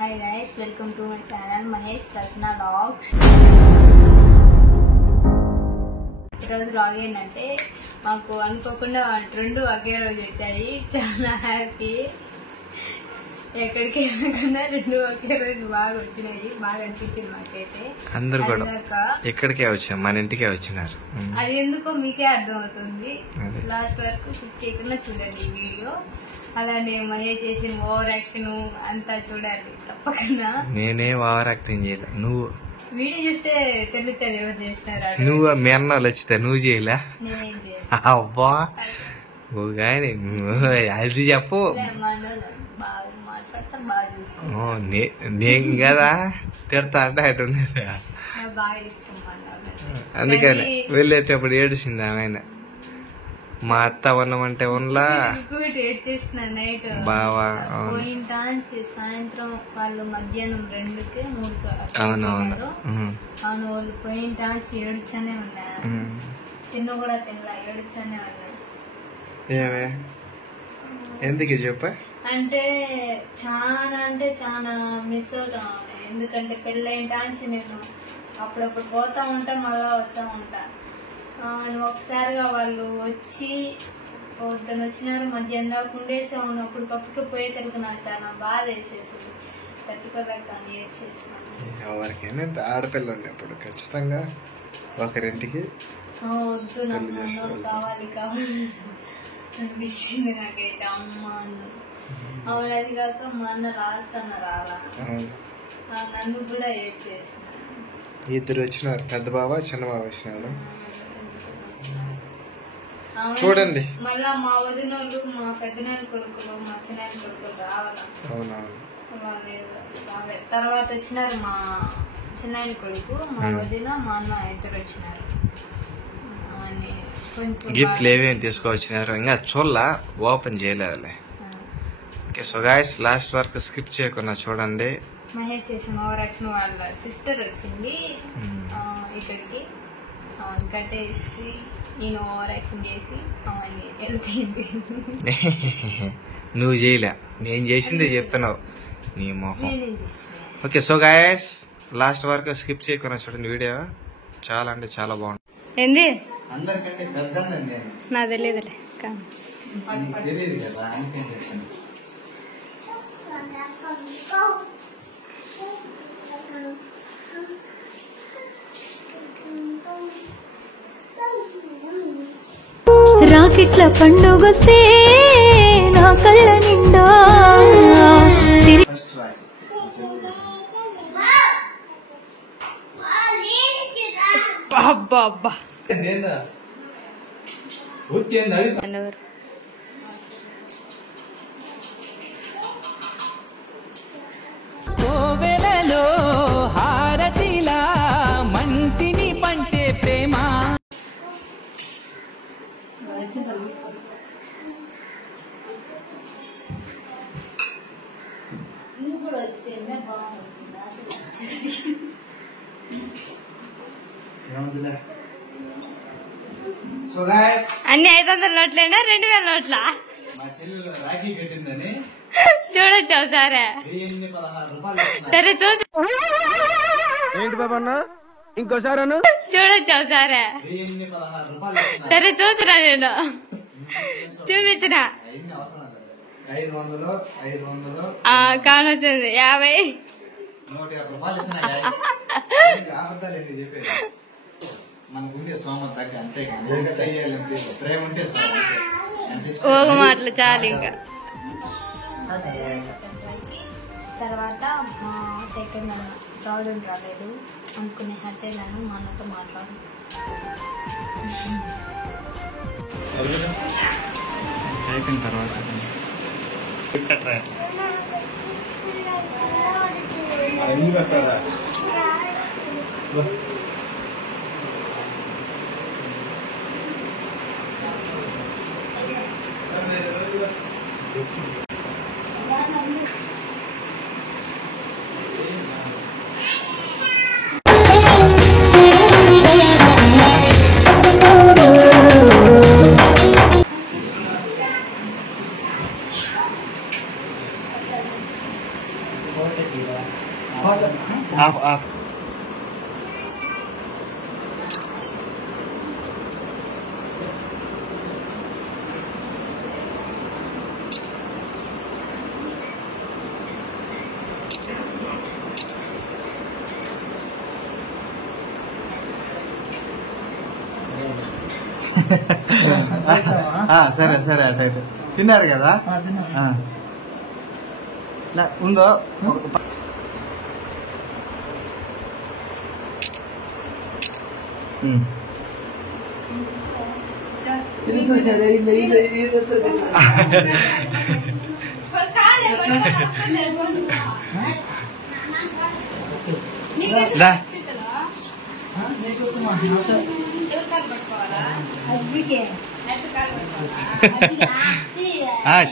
Hi guys, welcome to my channel Mahesh Krishna Vlogs. ఈరోజు vlog ఏంటంటే మాకు అనుకోకుండా రెండు ఒకే రోజు వచ్చాయి. చాలా హ్యాపీ. ఎక్కడికి వెళ్ళకుండా రెండు ఒకే రోజు బాగా వచ్చినాయి. బాగా అనిపించింది మాకైతే. అందరు కూడా ఎక్కడికే వచ్చారు, మన ఇంటికే వచ్చినారు. అది ఎందుకో మీకే అర్థం అవుతుంది. లాస్ట్ వరకు స్కిప్ చేయకుండా చూడండి ఈ వీడియో. అలానే మహేష్ చేసిన ఓవర్ యాక్షన్ అంతా చూడాలి తప్పకుండా. నేనేం ఓవర్ యాక్టింగ్ చేయలే, నువ్వు వీడియో చూస్తే తెలుస్తుంది ఎవరు చేసినారు. నువ్వు మీ అన్న వచ్చితే నువ్వు చేయలే. అబ్బా కానీ అది చెప్పు. మాట్లాడతా బాగా చూస్తాను. నేను కదా తిడతా అంటే అటు ఉన్నది. బాగా ఇష్టం. అందుకని వెళ్ళేటప్పుడు ఏడిసింది ఆమె. మా అత్త ఉన్నమంటే ఉన్నలా బావా సాయంత్రం వాళ్ళు మధ్యాహ్నం 2కి 3కి అవునవును వాళ్ళు పోయిన టాన్స్ ఏడుచానే ఉన్నారు. తిన్న కూడా తినలా ఏడుచానే ఉన్నారు. ఏమే ఎందుకు చెప్ప అంటే చాలా మిస్ అవుతా ఉన్నాయి. ఎందుకంటే పెళ్ళైన టాన్స్ నేను అప్పుడప్పుడు పోతా ఉంటా, మళ్ళా వస్తా ఉంటా. ఒకసారిగా వాళ్ళు వచ్చి పొద్దున వచ్చినారు, మధ్యాహ్నం దాకా ఉండేసాము. అప్పటికప్పుడుకే పోయే తెలుగు నాకు చాలా బాధ వేసేసింది. తట్టుకోలేక ఎవరికైనా ఆడపిల్ల ఉన్నప్పుడు ఖచ్చితంగా ఒకరింటికి వద్దు నాకు కావాలి అనిపించింది నాకైతే. అమ్మ అవును. అది కాక మా అన్న రాస్తాను రాలా, నన్ను కూడా ఏడ్ చేసిన. ఇద్దరు వచ్చినారు, పెద్ద బావ చిన్న బావ వచ్చినారు. చూడండి మళ్ళా మా వదినోళ్ళు, మా పెద్దనాయన కొడుకులు, మా చిన్నాయన కొడుకులు రావాలి. తర్వాత వచ్చినారు మా చిన్నాయన కొడుకు, మా వదిన, మా అన్న ఇద్దరు వచ్చినారు. గిఫ్ట్లు ఏమేమి తీసుకొచ్చినారు ఇంకా చూడలా, ఓపెన్ చేయలేదులే. ఓకే సో గైస్ లాస్ట్ వరకు స్కిప్ చేయకుండా చూడండి. మహేష్ చేసిన ఓవర్ యాక్షన్ వాళ్ళ సిస్టర్ వచ్చింది ఇక్కడికి. కట్టేసి నేను ఓవర్ యాక్షన్ చేసి వెళ్ళిపోయింది. నువ్వు చేయలే, నేను చేసిందే చెప్తున్నావు నీ మొహం. ఓకే సో గైస్ లాస్ట్ వరకు స్కిప్ చేయకుండా చూడండి. వీడియో చాలా అంటే చాలా బాగుంది. ఏంది నా తెలియదులే. రాకెట్ల పండుగొస్తే నా కళ్ళ నిండా అబ్బా అబ్బా కోవెలలో హారతిలా మంచిని పంచే ప్రేమ. అన్ని 500 నోట్లేనా 2000 నోట్లా? చూడొచ్చు ఒకసారి. సరే చూసి ఏంటి బాబన్నా ఇంకోసారి చూడొచ్చు ఒకసారి. సరే చూసినా నేను చూపించిన కానొచ్చింది 50. ఓగ మాటలు చాలు ఇంకా. తర్వాత మా సెకండ్ అన్న రావడం రాలేదు అనుకునే హట్టేలను మా అన్నతో మాట్లాడు. అయిపోయిన తర్వాత ఆఫ్ ఆఫ్ సరే సరే అటైతే తిన్నారు కదా ఉందో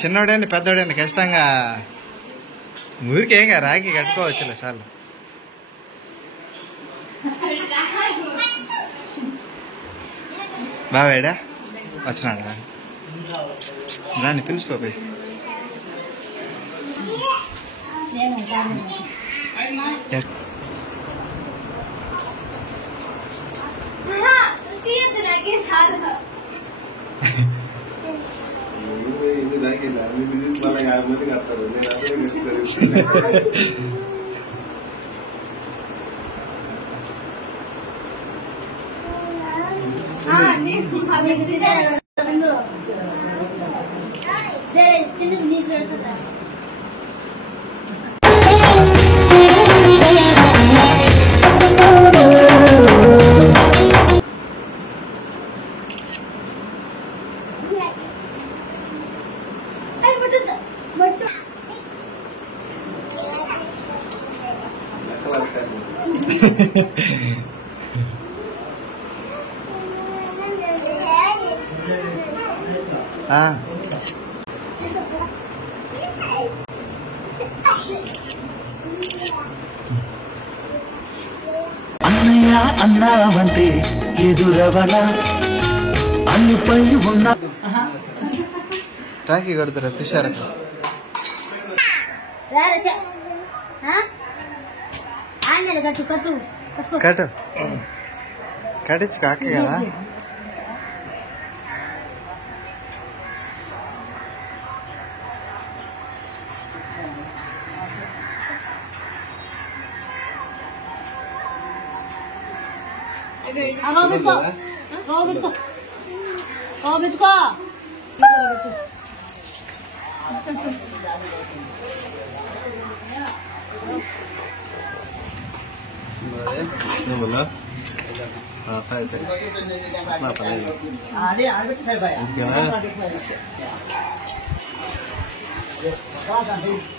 చిన్నోడండి పెద్దోడండి ఖచ్చితంగా ఊరికేంగా రాఖీ కట్టుకోవచ్చులే సార్లు. బావేడా వచ్చినాడా రాని పిలిచిపోయి అన్నయ్య అన్నావంటే ఎదురవన అన్నిపై ఉన్న రాఖీ కడతారా తీసారా కట్టు కట్టించు కాకి కదా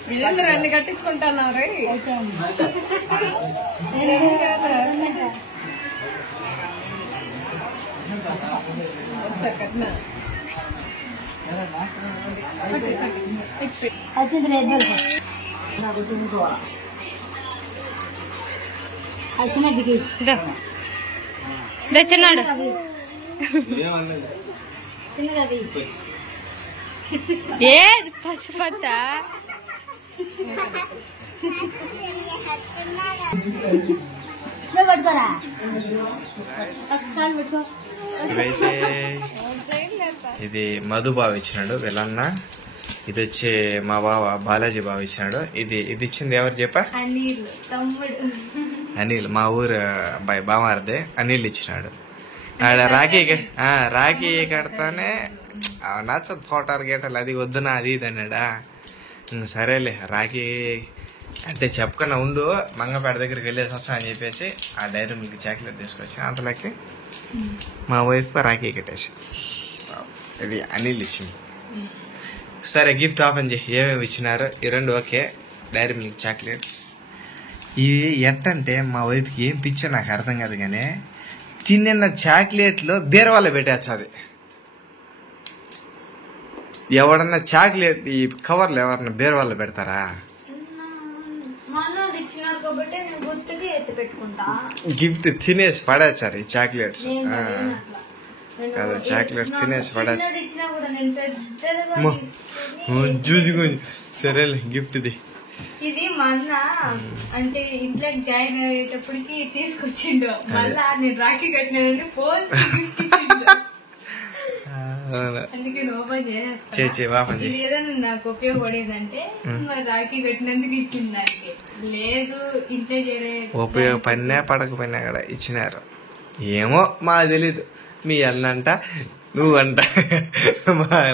వీళ్ళందరూ అన్ని కట్టించుకుంటున్నారు. చిన్నాడు ఏ పసుపత్త ఇవైతే ఇది మధు బావ ఇచ్చినాడు వీళ్ళన్న, ఇది వచ్చి మా బావ బాలాజీ బావ ఇచ్చినాడు. ఇది ఇచ్చింది ఎవరు చెప్పా? అనిల్ మా ఊరు అబ్బాయి బామారదే అనిల్ ఇచ్చినాడు. ఆడ రాఖీ కడతానే నచ్చదు ఫోటోలు గేటలు అది వద్దునా అది ఇది అన్నాడా. సరేలే రాఖీ అంటే చెప్పకుండా ఉండు మంగపేట దగ్గరికి వెళ్ళేసి వచ్చా అని చెప్పేసి ఆ డైరీ మిల్క్ చాక్లెట్ తీసుకొచ్చి అంతలోకి మా వైఫ్ రాఖీ కట్టేసింది. ఇది అనిల్ ఇచ్చింది. సరే గిఫ్ట్ ఓపెన్ చేయి ఏమేమి ఇచ్చినారు. ఈ రెండు ఓకే డైరీ మిల్క్ చాక్లెట్స్. ఇవి ఎట్టంటే మా వైఫ్కి ఏం పిచ్చో నాకు అర్థం కాదు కానీ తిన్న చాక్లెట్లో బీరవాళ్ళ పెట్టేచ్చు. అది ఎవడన్నా చాక్లెట్ ఈ కవర్లు ఎవరన్నా బీరవాళ్ళ పెడతారా? గిఫ్ట్ తినేసి పడేచ్చారు ఈ చాక్లెట్స్ కదా. చాక్లెట్స్ తినేసి పడేసి చూసి సరేలే గిఫ్ట్ ఇది మా అన్న అంటే ఇంట్లోకి జాయిన్ అయ్యేటప్పటికి తీసుకొచ్చిండు, మళ్ళా నేను రాఖీ కట్టినానని పోస్ట్ అందుకే ఓపెన్ చేసేస్తాను. ఇది ఏదైనా నాకు ఉపయోగపడేదంటే మరి రాఖీ కట్టినందుకు ఇచ్చింది దానికి, లేదు ఇంట్లో చేరే ఉపయోగపడినా పడకపోయినా కూడా ఇచ్చినారు. ఏమో మాకు తెలీదు, మీ అన్నంట నువ్వంట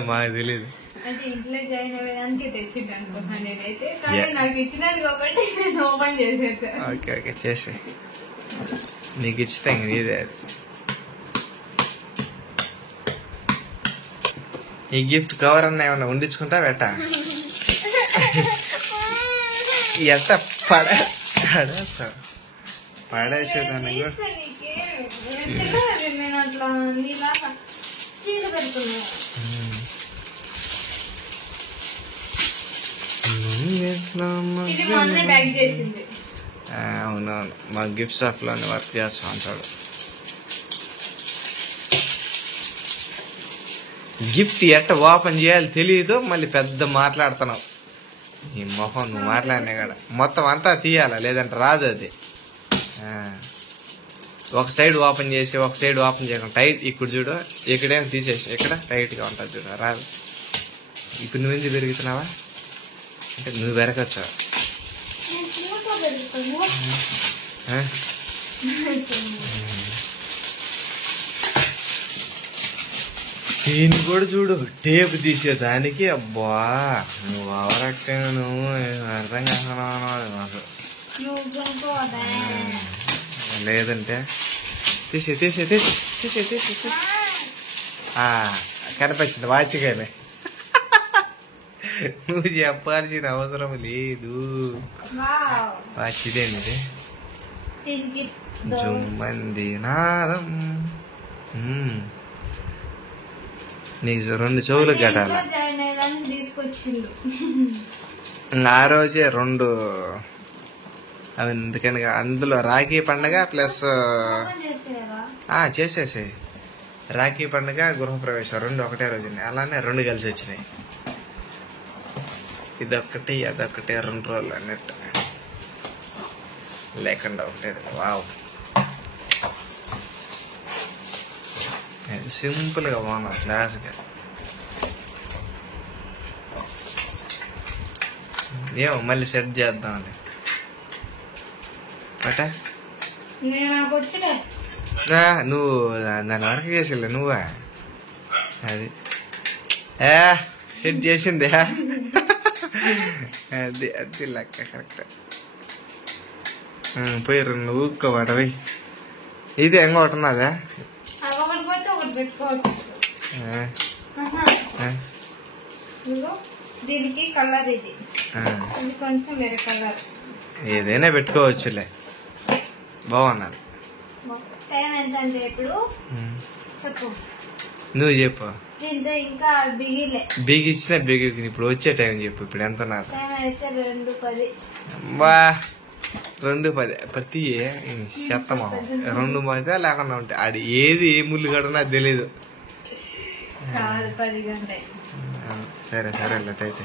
మాకు తెలీదు. అంటే ఇంట్లో జాయిన్ అయ్యేదానికి తెచ్చిండు అనుకున్నాను నేనైతే, కానీ నాకు ఇచ్చినాడు కాబట్టి నేను ఓపెన్ చేసేసాను. ఓకే ఓకే చేసే, నీకు ఇచ్చితే ఇంక నీదే అది. ఈ గిఫ్ట్ కవర్ అన్న ఏమన్నా ఉండించుకుంటా బెట్ట ఎట్ట పడేసేదాన్ని కూడా నేను అట్లా నీలాగా చీర పెడుతున్నా. ఇది మొన్నే బ్యాగ్ చేసింది. అవునవును, మా గిఫ్ట్ షాప్ లోనే వర్క్ చేస్తా ఉంటాడు. గిఫ్ట్ ఎట్ట ఓపెన్ చేయాలి తెలియదు, మళ్ళీ పెద్ద మాట్లాడుతున్నావు. ఈ మొహం నువ్వు మాట్లాడినా కూడా మొత్తం అంతా తీయాలా, లేదంటే రాదు అది. ఒక సైడ్ ఓపెన్ చేసి ఒక సైడ్ ఓపెన్ చేయకుండా టైట్, ఇక్కడ చూడు ఇక్కడేం తీసేసి ఇక్కడ టైట్గా ఉంటుంది చూడు, రాదు. ఇప్పుడు నువ్వు ఎందుకు పెరుగుతున్నావా అంటే నువ్వు పెరగచ్చు. దీన్ని కూడా చూడు టేపు తీసేదానికి. అబ్బా నువ్వు ఎవరక్క నువ్వు అర్థం కాదు. లేదంటే తీసే తీసే తీసే తీసే తీసే తీసే కనిపించింది వాచిగానే. నువ్వు చెప్పాల్సిన అవసరం లేదు. వాచిదేంది జుమ్మంది నాదం. నీకు 2 చెవులు కట్టాలి. ఆ రోజే 2 అవి, ఎందుకని అందులో రాఖీ పండుగ ప్లస్ చేసేసాయి. రాఖీ పండుగ గృహప్రవేశం 2 ఒకటే రోజు ఉన్నాయి. అలానే 2 కలిసి వచ్చినాయి. ఇదొక్కటి అదొక్కటి 2 రోజులు అన్నట్టు లేకుండా ఉండేది. వావ్ సింపుల్ గా బాగున్నా క్లాస్గా. ఏమో మళ్ళీ సెట్ చేద్దాం అది పట. నువ్వు దాని వరకు చేసిలే నువ్వా, అది సెట్ చేసిందే అది అది లెక్క కరెక్ట్. పోయి 2 ఊక్కోబడవి. ఇది ఎంగొట్టున్నదా దీనికి కలర్, ఇది కొంచెం వేరే కలర్. ఏదైనా పెట్టుకోవచ్చులే, బాగున్నది. టైం ఎంత అంటే ఇప్పుడు చెప్పు, నువ్వు చెప్పు. ఇంకా బిగిలే బిగిచ్చినా బిగి. ఇప్పుడు వచ్చే టైం చెప్పు. ఇప్పుడు ఎంత నాకు టైం అయితే 2:10. బా 2:10 ప్రతి చెత్తమొహం 2:10 లేకుండా ఉంటాయి. ఆడి ఏది ఏ ముళ్ళు కడ నాకు తెలీదు. సరే సరే అట్లయితే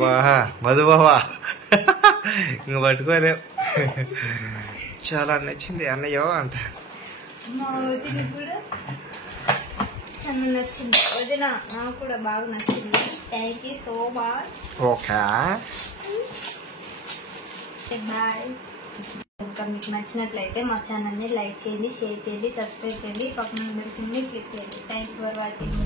బా మధు బావా ఇంక పట్టుకోలేవు. చాలా నచ్చింది అన్నయ్య అంట. నచ్చింది వదిన, నాకు కూడా బాగా నచ్చింది. Thank you so much. Okay bye. ఇంకా మీకు నచ్చినట్లయితే మా ఛానల్ని లైక్ చేయండి, షేర్ చేయండి, సబ్స్క్రైబ్ చేయండి, పక్కన బెల్ సింబల్ని క్లిక్ చేయండి. Thank you for watching.